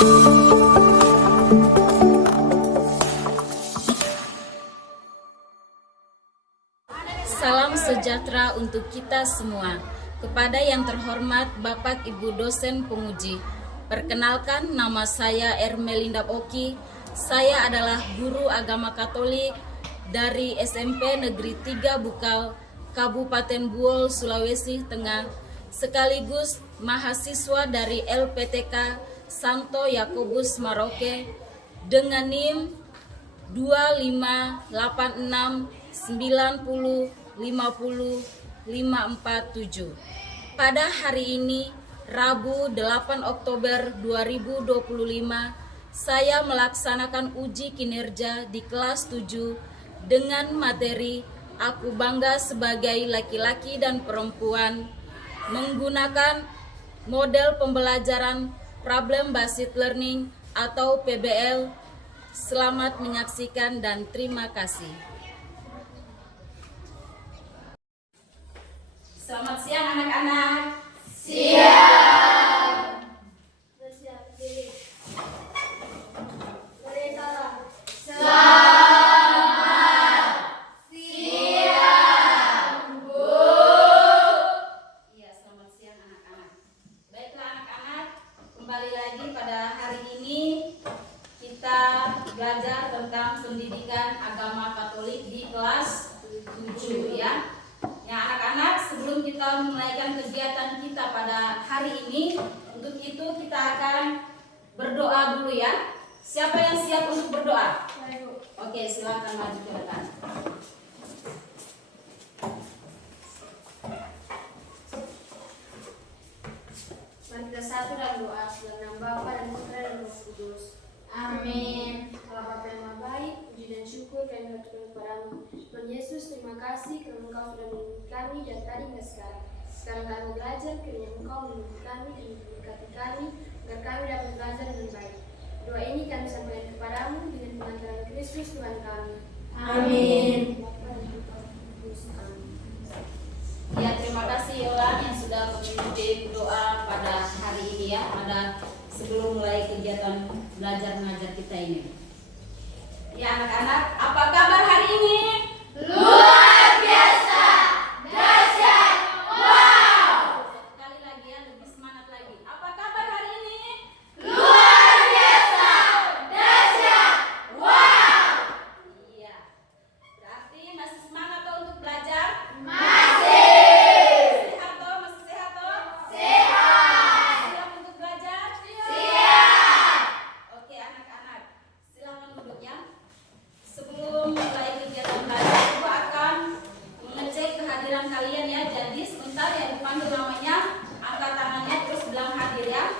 Salam sejahtera untuk kita semua. Kepada yang terhormat Bapak Ibu dosen penguji, perkenalkan nama saya Ermelinda Oki. Saya adalah guru agama Katolik dari SMP Negeri 3 Bukal, Kabupaten Buol, Sulawesi Tengah, sekaligus mahasiswa dari LPTK Santo Yakobus Maroke dengan NIM 25869050547. Pada hari ini, Rabu 8 Oktober 2025, saya melaksanakan uji kinerja di kelas 7 dengan materi Aku Bangga Sebagai Laki-laki dan Perempuan menggunakan model pembelajaran Problem Based Learning atau PBL. Selamat menyaksikan dan terima kasih. Selamat siang anak-anak. Siang. Selamat siang, Bu. Iya, selamat siang anak-anak. Baiklah anak-anak, kembali lagi pada hari ini kita belajar tentang pendidikan agama Katolik di kelas 7 ya. Ya anak-anak, sebelum kita menaikkan kegiatan kita pada hari ini, untuk itu kita akan berdoa dulu ya. Siapa yang siap untuk berdoa? Oke, silakan maju ke depan. Mari kita satu dan doa dalam nama Bapa dan Putra dan Roh Kudus. Amin. Allah Bapa yang Maha Baik, puji dan syukur kami haturkan kepadamu. Tuhan Yesus, terima kasih karena Engkau sudah melindungi kami dari tadi hingga sekarang. Sekarang kami belajar, kiranya Engkau melindungi kami dan memberkati kami, agar kami dapat belajar dengan baik. Doa ini kami sampaikan kepadamu dengan pengantaran Kristus Tuhan kami. Amin. Bapa dan Putra dan Roh Kudus. Amin. Ya, terima kasih Yolan yang sudah memimpin doa pada hari ini ya, pada sebelum mulai kegiatan belajar mengajar kita ini. Ya anak-anak, apa kabar hari ini? Luar biasa. Dahsyat. Wow. Sekali lagi ya, lebih semangat lagi. Apa kabar hari ini? Luar biasa. Dahsyat. Wow. Iya. Berarti masih semangat toh untuk belajar? Masih. Sehat toh? Masih sehat toh? Sehat. Siap untuk belajar? Siap. Oke anak-anak, silakan duduk ya. Sebelum mulai kegiatan belajar, Ibu akan mengecek kehadiran kalian ya. Jadi sebentar yang dipanggil namanya, angkat tangannya terus bilang hadir ya.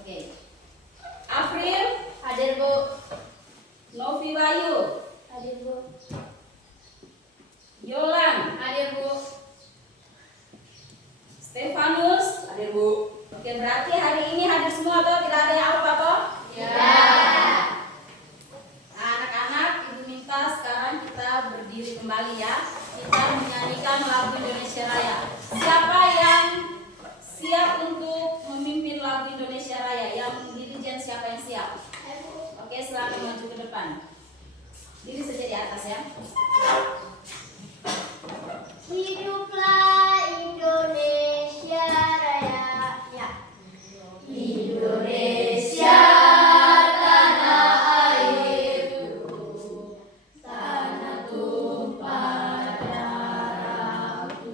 Oke. April, Hadir, Bu. Novi Wayu, Hadir, Bu. Yolan, Hadir, Bu. Stefanus, hadir Bu. Oke, berarti hari ini hadir semua toh? Tidak ada yang lupa toh? Ya. Nah, anak-anak, Ibu minta sekarang kita berdiri kembali ya. Kita menyanyikan lagu Indonesia Raya. Siapa yang siap untuk memimpin lagu Indonesia Raya? Yang dirijen siapa yang siap? Oke, silakan maju ke depan. Diri saja di atas ya. Hiduplah Indonesia Raya. Ya. Indonesia tanah airku, tanah tumpah darahku.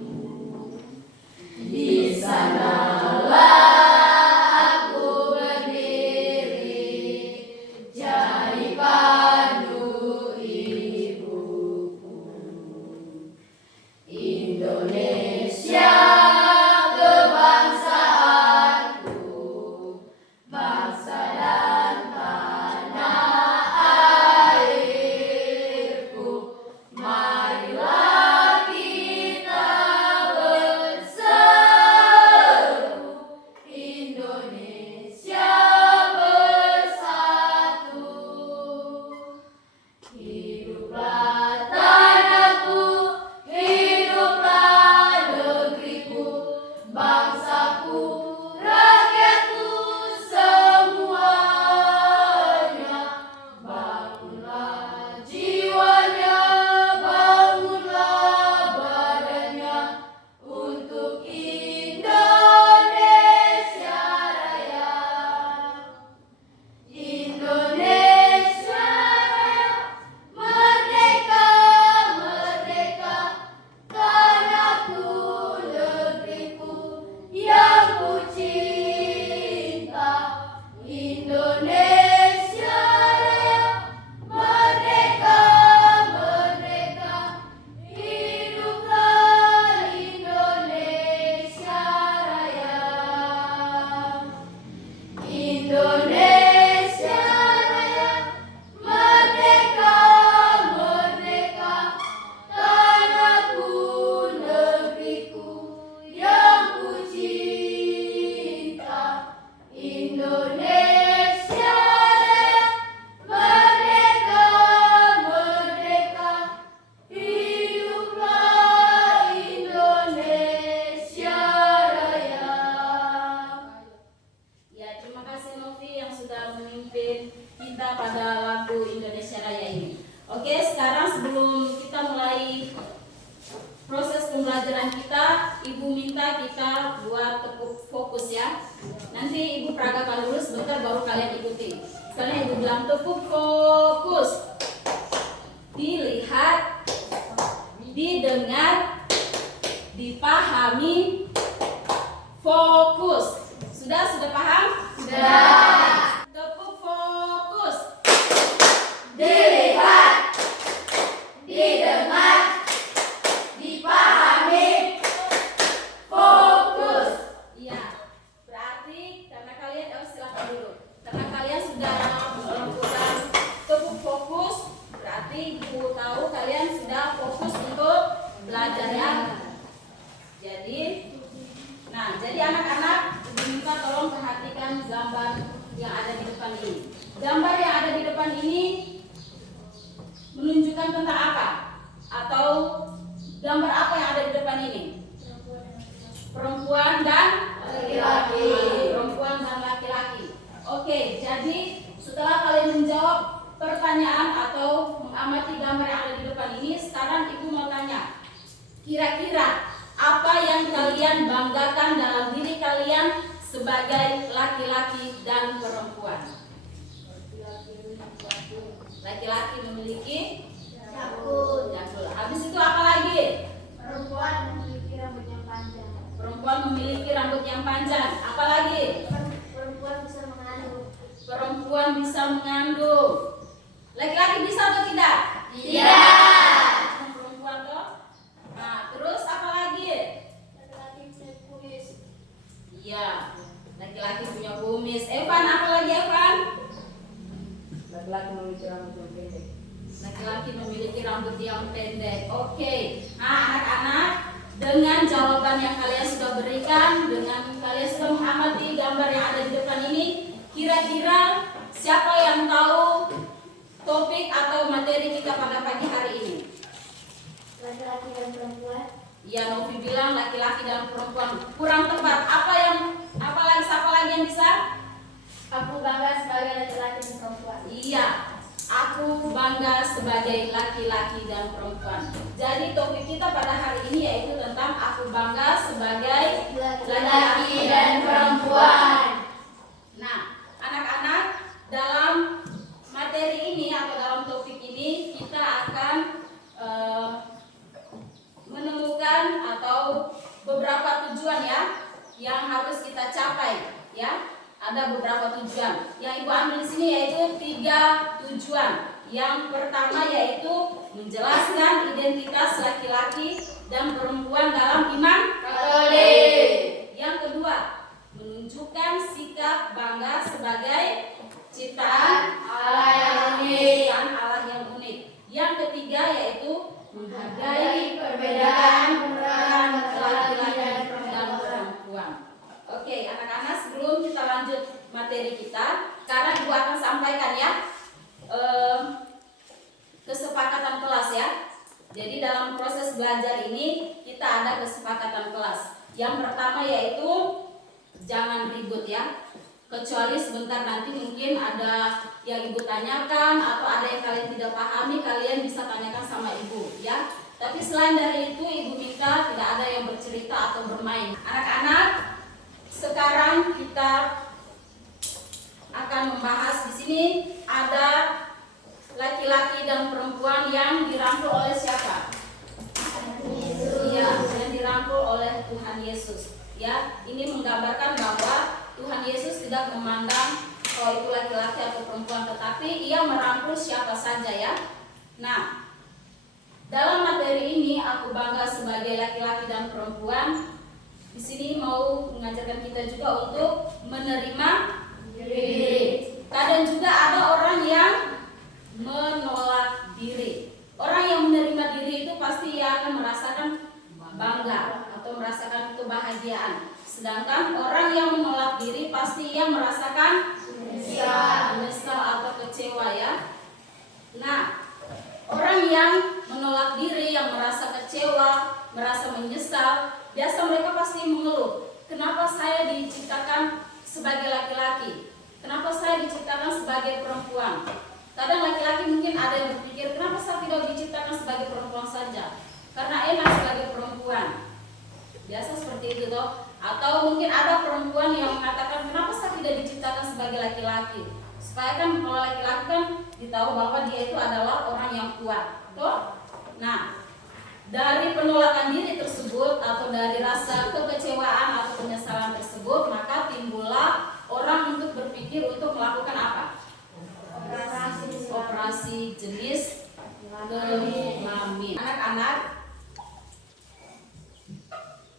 Nanti ibu peragakan dulu sebentar baru kalian ikuti. Sekarang ibu bilang tepuk fokus. Dilihat, didengar, dipahami, fokus. Sudah paham? Sudah. Tepuk fokus. Dilihat, didengar, dipahami, fokus. Iya. Berarti karena kalian silakan dulu. Karena kalian sudah melakukan tepuk fokus, berarti ibu tahu kalian sudah fokus untuk belajar ya. Jadi anak-anak diminta tolong perhatikan gambar yang ada di depan ini. Gambar yang ada di depan ini menunjukkan tentang apa? Atau gambar apa yang ada di depan ini? Perempuan dan Laki-laki. Perempuan dan laki-laki. Oke, jadi setelah kalian menjawab pertanyaan atau mengamati gambar yang ada di depan ini, sekarang ibu mau tanya, kira-kira apa yang kalian banggakan dalam diri kalian sebagai laki-laki dan perempuan? Laki-laki memiliki Jakun. jakun. Habis itu apa lagi? Perempuan memiliki rambut yang panjang. Perempuan memiliki rambut yang panjang. Apa lagi? Perempuan bisa mengandung. Perempuan bisa mengandung. Laki-laki bisa atau tidak? Tidak. Perempuan toh. Nah, terus apa lagi? Laki-laki bisa kumis. Iya, laki-laki punya kumis. Evan, apa lagi Evan? Laki-laki memiliki rambut yang pendek. Laki-laki memiliki rambut yang pendek. Oke. Nah, anak-anak, dengan jawaban yang kalian sudah berikan, dengan kalian sudah mengamati gambar yang ada di depan ini, kira-kira siapa yang tahu topik atau materi kita pada pagi hari ini? Laki-laki dan perempuan. Ya, Novi bilang laki-laki dan perempuan. Kurang tepat. Siapa lagi yang bisa? Aku bangga sebagai laki-laki dan perempuan. Iya, aku bangga sebagai laki-laki dan perempuan. Jadi topik kita pada hari ini yaitu tentang aku bangga sebagai Laki-laki dan perempuan. Nah, anak-anak, dalam materi ini atau dalam topik ini kita akan menemukan atau beberapa tujuan ya yang harus kita capai ya. Ada beberapa tujuan. Yang ibu ambil di sini yaitu 3 tujuan. Yang pertama yaitu menjelaskan identitas laki-laki dan perempuan dalam iman Katolik. Yang kedua, menunjukkan sikap bangga sebagai ciptaan Allah yang unik. Ciptaan Allah yang unik. Yang ketiga yaitu menghargai perbedaan peran laki-laki dan dan perempuan. Oke, anak-anak, sebelum kita lanjut materi kita, sekarang ibu akan sampaikan ya kesepakatan kelas ya. Jadi dalam proses belajar ini kita ada kesepakatan kelas. Yang pertama yaitu jangan ribut ya. Kecuali sebentar nanti mungkin ada yang ibu tanyakan atau ada yang kalian tidak pahami, kalian bisa tanyakan sama ibu ya. Tapi selain dari itu ibu minta tidak ada yang bercerita atau bermain. Anak-anak, sekarang kita akan membahas di sini ada laki-laki dan perempuan yang dirangkul oleh siapa? Iya, yang dirangkul oleh Tuhan Yesus. Ya, ini menggambarkan bahwa Tuhan Yesus tidak memandang kalau itu laki-laki atau perempuan, tetapi ia merangkul siapa saja ya. Nah, dalam materi ini aku bangga sebagai laki-laki dan perempuan. Di sini mau mengajarkan kita juga untuk menerima diri. Kadang juga ada orang yang menolak diri. Orang yang menerima diri itu pasti ia akan merasakan bangga atau merasakan kebahagiaan. Sedangkan orang yang menolak diri pasti ia merasakan menyesal atau kecewa ya. Nah, orang yang menolak diri, yang merasa kecewa, merasa menyesal, biasa mereka pasti mengeluh, kenapa saya diciptakan sebagai laki-laki? Kenapa saya diciptakan sebagai perempuan? Kadang laki-laki mungkin ada yang berpikir, kenapa saya tidak diciptakan sebagai perempuan saja? Karena enak sebagai perempuan. Biasa seperti itu toh. Atau mungkin ada perempuan yang mengatakan, kenapa diciptakan sebagai laki-laki. Supaya kan kalau laki-laki kan ditahu bahwa dia itu adalah orang yang kuat. Toh? Nah, dari penolakan diri tersebut atau dari rasa kekecewaan atau penyesalan tersebut, maka timbullah orang untuk berpikir untuk melakukan apa? Operasi jenis kelamin. Anak-anak,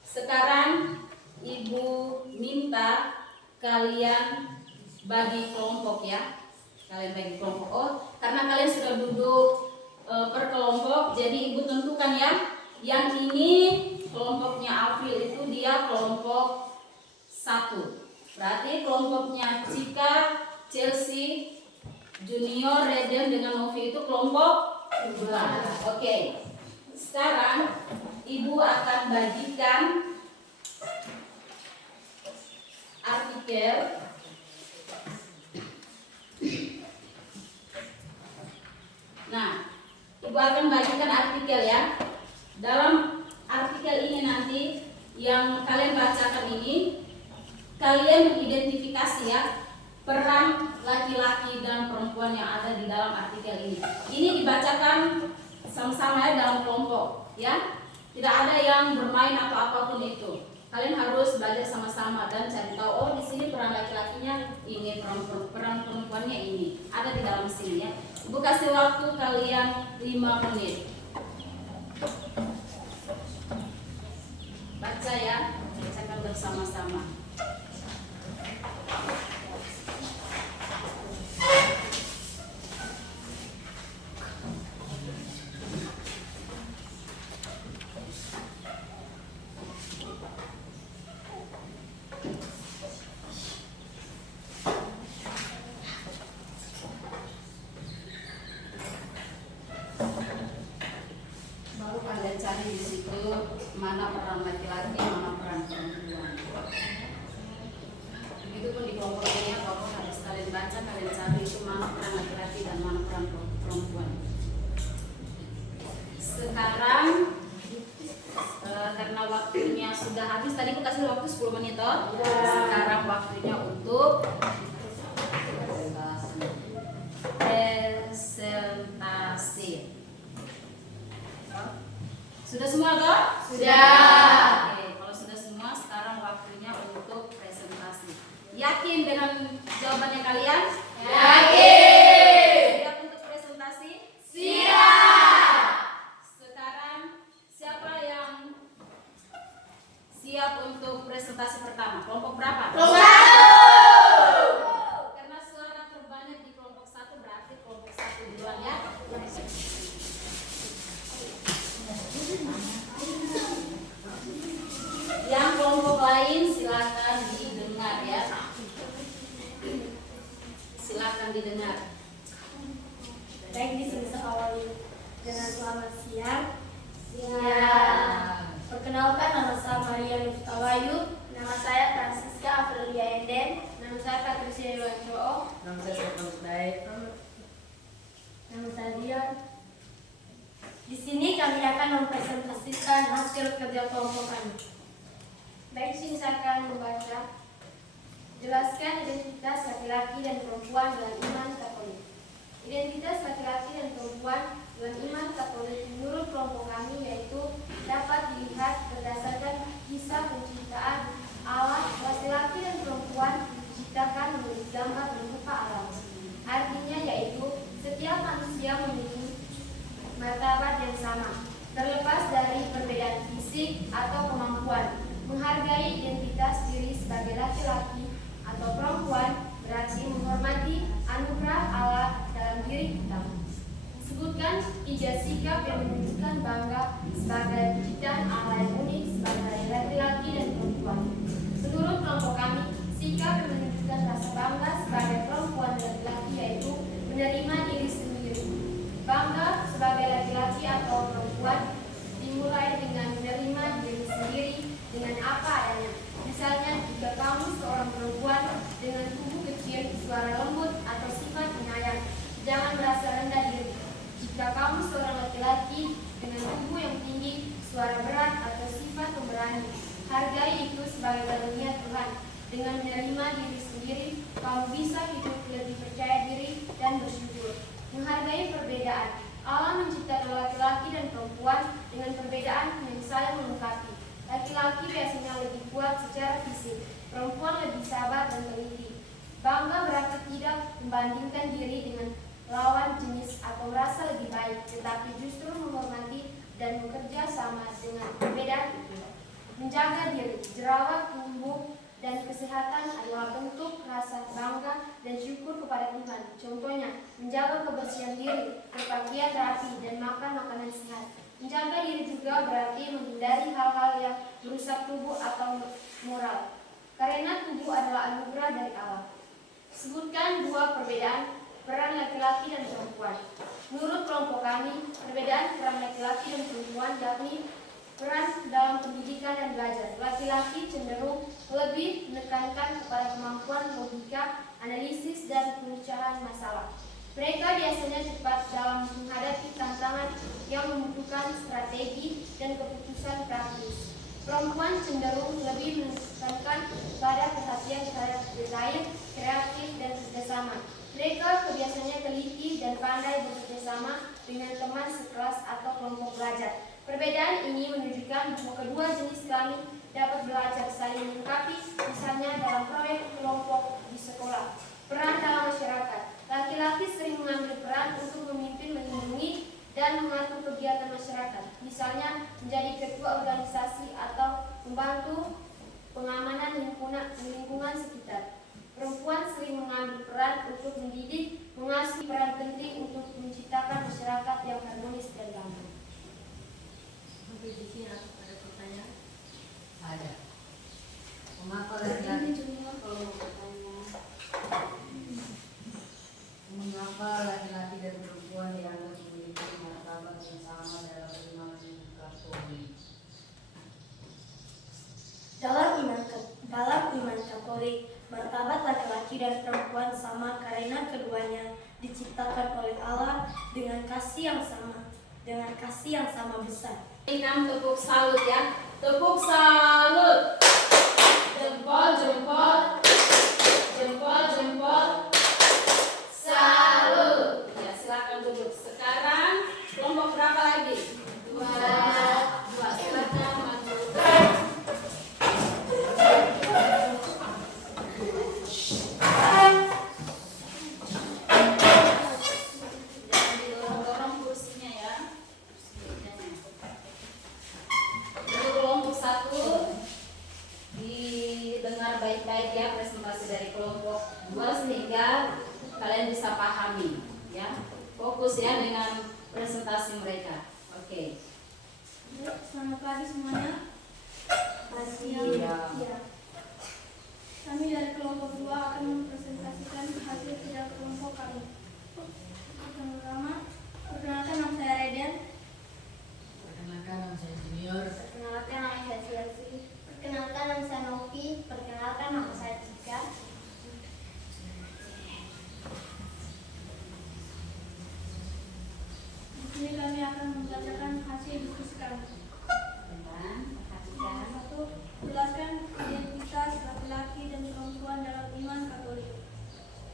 sekarang ibu minta kalian bagi kelompok ya. Kalian bagi kelompok. Oh, karena kalian sudah duduk per kelompok, jadi ibu tentukan ya. Yang ini kelompoknya Afil itu dia kelompok 1. Berarti kelompoknya Cika, Chelsea, Junior, Reden dengan Novi itu kelompok 2. Oke. Sekarang ibu akan bagikan artikel. Nah, ibu akan bagikan artikel ya. Dalam artikel ini nanti yang kalian bacakan ini, kalian mengidentifikasi ya peran laki-laki dan perempuan yang ada di dalam artikel ini. Ini dibacakan sama-sama ya dalam kelompok ya. Tidak ada yang bermain atau apapun itu. Kalian harus belajar sama-sama dan cari tahu, oh di sini peran laki-lakinya ini, peran perempuannya ini. Ada di dalam sini ya. Ibu kasih waktu kalian 5 menit. Baca ya, bacakan bersama-sama. Baru kalian cari di situ mana peran laki-laki, mana peran perempuan. Begitupun di kelompok ini ya, kalau harus kalian baca, kalian cari itu mana peran laki-laki dan mana peran perempuan. Sekarang karena waktunya sudah habis, tadi aku kasih waktu 10 menit toh. Sekarang waktunya untuk presentasi. Sudah semua toh? Sudah. Oke, kalau sudah semua, sekarang waktunya untuk presentasi. Yakin dengan jawabannya kalian? Yakin. Siap untuk presentasi? Siap. Sekarang siapa yang siap untuk presentasi pertama? Kelompok berapa? Kelompok 1. Karena suara terbanyak di kelompok 1 berarti kelompok 1 duluan ya. Yang kelompok lain silakan didengar ya. Silakan didengar. Baik, di sini saya awali dengan selamat siang. Perkenalkan, nama saya Maria Nuftawayu. Nama saya Francisca Aprilia Eden. Nama saya Patricia Iwanco. Nama saya Stefan Baik. Nama saya Dian. Di sini kami akan mempresentasikan hasil kerja kelompok kami. Baik, di sini saya akan membaca. Jelaskan identitas laki-laki dan perempuan dalam iman Katolik. Identitas laki-laki dan perempuan dalam iman Katolik menurut kelompok kami yaitu dapat dilihat berdasarkan kisah penciptaan Allah. Laki-laki dan perempuan diciptakan menurut gambar dan rupa Allah. Artinya yaitu setiap manusia memiliki martabat yang sama, terlepas dari perbedaan fisik atau kemampuan. Menghargai identitas diri sebagai laki-laki atau perempuan berarti menghormati anugerah Allah dalam diri kita. Sebutkan 3 sikap yang menunjukkan bangga sebagai ciptaan Allah yang unik sebagai laki-laki dan perempuan. Menurut kelompok kami, sikap yang menunjukkan rasa bangga sebagai perempuan dan laki-laki yaitu menerima diri sendiri. Bangga sebagai laki-laki atau perempuan dimulai dengan menerima diri sendiri dengan apa adanya. Misalnya, jika kamu seorang perempuan dengan tubuh kecil, suara lembut, atau sifat penyayang, jangan merasa rendah diri. Jika kamu seorang laki-laki dengan tubuh yang tinggi, suara berat, atau sifat pemberani, hargai itu sebagai karunia Tuhan. Dengan menerima diri sendiri, kamu bisa hidup lebih percaya diri dan bersyukur. Menghargai perbedaan. Allah menciptakan laki-laki dan perempuan dengan perbedaan yang saling melengkapi. Laki-laki biasanya lebih kuat secara fisik, perempuan lebih sabar dan teliti. Bangga berarti tidak membandingkan diri dengan lawan jenis atau merasa lebih baik, tetapi justru menghormati dan bekerja sama dengan perbedaan itu. Menjaga diri, jerawat, tubuh, dan kesehatan adalah bentuk rasa bangga dan syukur kepada Tuhan. Contohnya, menjaga kebersihan diri, berpakaian rapi, dan makan makanan sehat. Menjaga diri juga berarti menghindari hal-hal yang merusak tubuh atau moral, karena tubuh adalah anugerah dari Allah. Sebutkan dua perbedaan peran laki-laki dan perempuan. Menurut kelompok kami, perbedaan peran laki-laki dan perempuan yakni peran dalam pendidikan dan belajar. Laki-laki cenderung lebih menekankan kepada kemampuan logika, analisis, dan pemecahan masalah. Mereka biasanya cepat dalam menghadapi tantangan yang membutuhkan strategi dan keputusan praktis. Perempuan cenderung lebih menekankan pada perhatian terhadap detail, kreatif, dan kerjasama. Mereka biasanya teliti dan pandai bekerjasama dengan teman sekelas atau kelompok belajar. Perbedaan ini menunjukkan bahwa kedua jenis kami dapat belajar saling melengkapi, misalnya dalam proyek kelompok di sekolah. Peran dalam masyarakat. Laki-laki sering mengambil peran untuk memimpin, melindungi, dan mengatur kegiatan masyarakat, misalnya menjadi ketua organisasi atau membantu pengamanan lingkungan sekitar. Perempuan sering mengambil peran untuk mendidik, mengasuh, peran penting untuk menciptakan masyarakat yang harmonis dan damai. Sampai di sini ada pertanyaan? Ada. Mengapa laki-laki dan perempuan dianggap memiliki martabat yang sama dalam iman Katolik? Dalam iman Katolik, martabat laki-laki dan perempuan sama karena keduanya diciptakan oleh Allah dengan kasih yang sama besar. Berikan tepuk salut ya. Tepuk salut. Jempol, jempol. Jempol, jempol. Salut. Ya, silakan duduk. Sekarang kelompok berapa lagi? Dua. Silakan maju. Jangan didorong-dorong kursinya ya. Untuk kelompok satu didengar baik-baik ya presentasi dari kelompok 2 sehingga kalian bisa pahami ya. Fokus ya dengan presentasi mereka. Oke. Selamat pagi semuanya. Iya. Kami dari kelompok 2 akan mempresentasikan hasil kerja kelompok kami. Yang pertama, perkenalkan nama saya Reden. Perkenalkan nama saya Junior. Perkenalkan nama saya Chelsea. Perkenalkan nama saya Novi. Perkenalkan nama saya Cika. Di sini kami akan membacakan hasil diskusi kami. Teman, perhatikan. 1. Jelaskan identitas laki-laki dan perempuan dalam iman Katolik.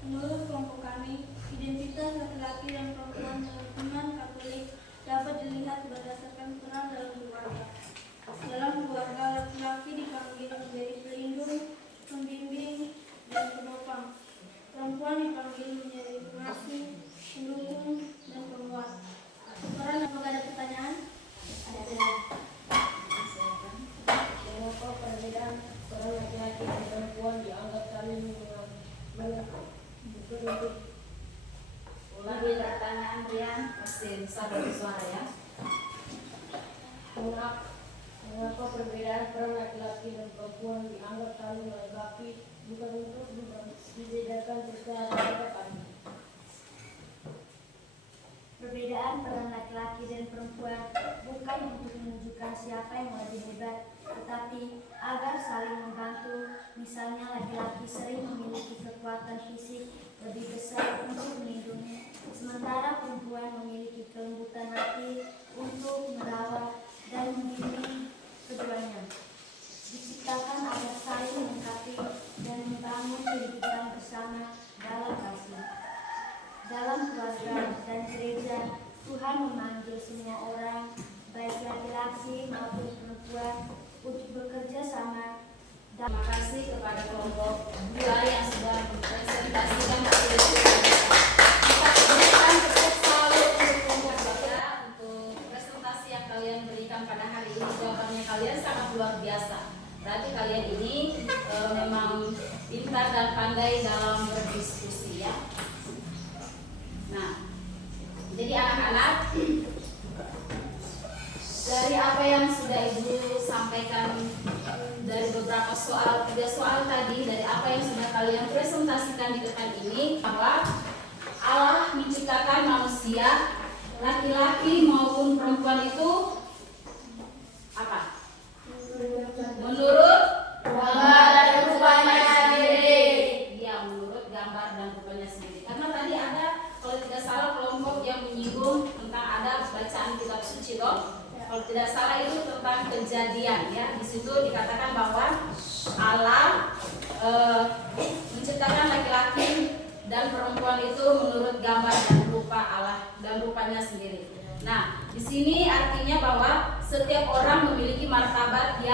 Menurut kelompok kami, identitas laki-laki dan perempuan dalam iman Katolik dapat dilihat berdasarkan peran dalam keluarga. Dalam keluarga, laki-laki dipanggil menjadi pelindung, pembimbing, dan penopang. Perempuan dipanggil menjadi pengasuh, pendukung, dan penguat. Peran, apakah ada pertanyaan? Ada. Mengapa perbedaan peran laki-laki dan perempuan dianggap saling melengkapi? Ulangi pertanyaan Rian, pasti bisa bersuara ya. Mengapa perbedaan peran laki-laki dan perempuan dianggap saling melengkapi, bukan untuk dibedakan secara terhadap? Perbedaan peran laki-laki dan perempuan bukan untuk menunjukkan siapa yang lebih hebat, tetapi agar saling membantu. Misalnya laki-laki sering memiliki kekuatan fisik lebih besar untuk melindungi, sementara perempuan memiliki kelembutan hati untuk merawat dan membimbing keduanya. Diciptakan agar saling melengkapi pintar dan pandai dalam berdiskusi ya. Nah, jadi anak-anak, dari apa yang sudah Ibu sampaikan dari beberapa soal, 3 soal tadi, dari apa yang sudah kalian presentasikan di depan ini, bahwa Allah menciptakan manusia, laki-laki maupun perempuan itu apa? Menurut gambar dan rupanya sendiri. Iya, menurut gambar dan rupanya sendiri. Karena tadi ada, kalau tidak salah, kelompok yang menyinggung tentang ada bacaan kitab suci loh. Kalau tidak salah itu tentang Kejadian ya. Di situ dikatakan bahwa Allah menciptakan laki-laki dan perempuan itu menurut gambar dan rupa Allah dan rupanya sendiri. Nah, di sini artinya bahwa setiap orang memiliki martabat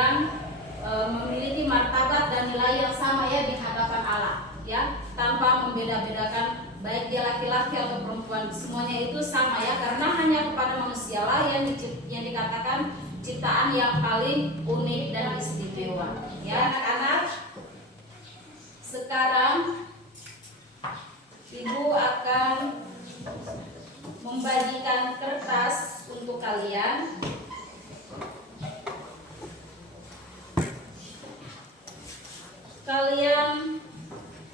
dan nilai yang sama ya di hadapan Allah ya, tanpa membeda-bedakan baik dia laki-laki atau perempuan, semuanya itu sama ya, karena hanya kepada manusialah yang dikatakan ciptaan yang paling unik dan istimewa ya. Anak-anak, sekarang Ibu akan membagikan kertas untuk kalian. Kalian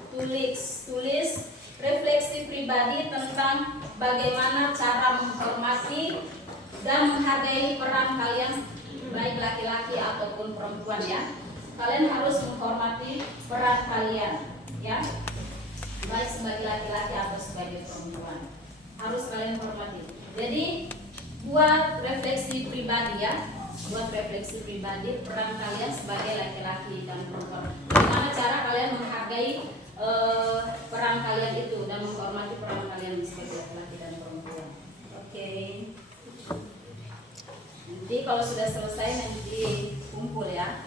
tulis refleksi pribadi tentang bagaimana cara menghormati dan menghargai peran kalian, baik laki-laki ataupun perempuan ya. Kalian harus menghormati peran kalian ya, baik sebagai laki-laki atau sebagai perempuan, harus kalian hormati. Jadi buat refleksi pribadi ya, buat refleksi pribadi peran kalian sebagai laki-laki dan perempuan. Bagaimana cara kalian menghargai peran kalian itu dan menghormati peran kalian sebagai laki-laki dan perempuan. Oke. Nanti kalau sudah selesai nanti kumpul ya.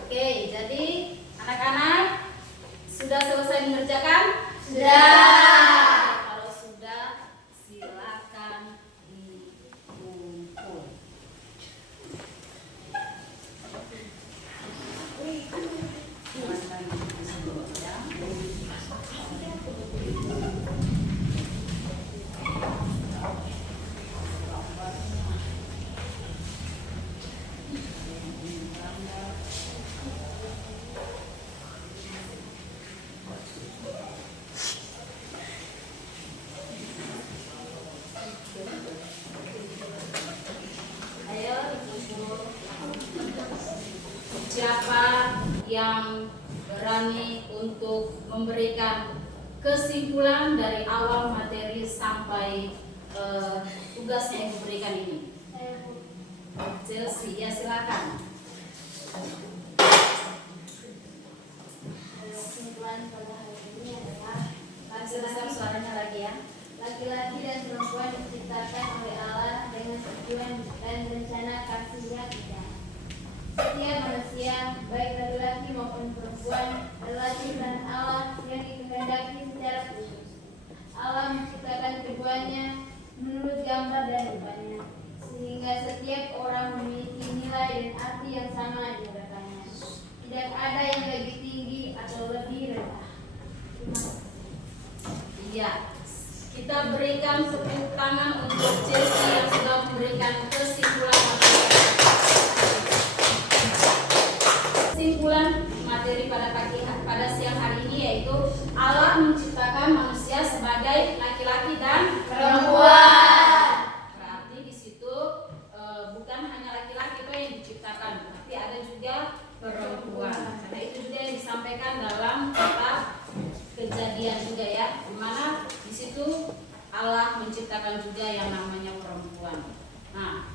Oke, jadi anak-anak sudah selesai mengerjakan? Sudah. Kalau sudah, silakan dikumpul. Ayo dikumpul. Siapa yang berani untuk memberikan kesimpulan dari awal materi sampai tugas yang diberikan ini? Chelsea, ya silakan. Kesimpulan pada hari ini adalah Silakan suaranya lagi ya. laki-laki dan perempuan diciptakan oleh Allah dengan tujuan dan rencana kasih-Nya kita. Setiap manusia, baik laki-laki maupun perempuan, adalah ciptaan Allah yang dikehendaki secara khusus. Allah menciptakan keduanya menurut gambar dan rupanya, sehingga setiap orang memiliki nilai dan arti yang sama di hadapannya. Tidak ada yang lebih tinggi atau lebih rendah. Terima kasih. Iya, kita berikan tepuk tangan untuk Chelsea yang sudah memberikan kesimpulan materi pada siang hari ini, yaitu Allah menciptakan manusia sebagai laki-laki dan perempuan. Berarti di situ bukan hanya laki-laki yang diciptakan, tapi ada juga perempuan. Karena itu juga yang disampaikan dalam kitab Kejadian juga ya, dimana di situ Allah menciptakan juga yang namanya perempuan. Nah,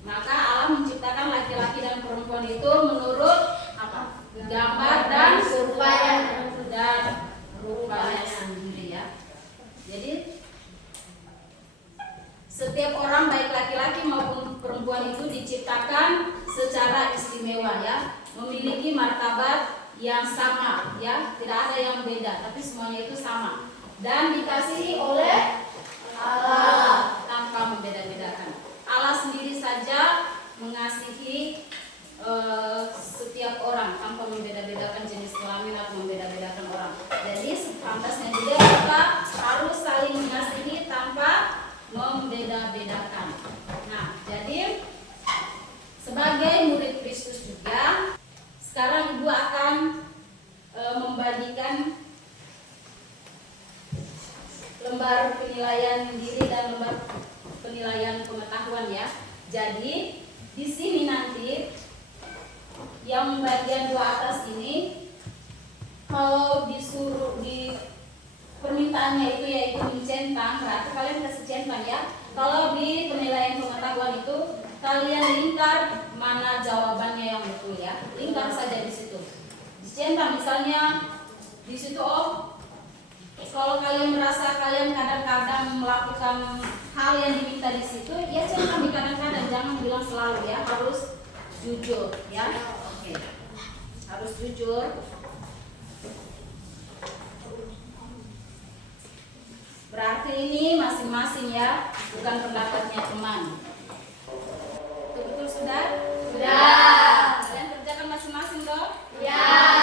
maka Allah menciptakan laki-laki dan perempuan itu menurut apa? Gambar dan rupanya sendiri ya. Jadi setiap orang baik laki-laki maupun perempuan itu diciptakan secara istimewa ya, memiliki martabat yang sama ya, tidak ada yang beda, tapi semuanya itu sama dan dikasihi oleh Allah tanpa membeda. penilaian pengetahuan ya. Jadi di sini nanti yang bagian dua atas ini, kalau disuruh di permintaannya itu yaitu mencentang, berarti kalian kasih centang ya. Kalau di penilaian pengetahuan itu kalian lingkar mana jawabannya yang betul ya. Lingkar saja di situ. Dicentang misalnya di situ kalau kalian merasa kalian kadang-kadang melakukan hal yang diminta di situ, ya centang di kadang-kadang, jangan bilang selalu ya, harus jujur ya. Oke. Harus jujur. Berarti ini masing-masing ya, bukan pendapatnya teman. Betul sudah? Sudah. Kalian kerjakan masing-masing dong? Ya.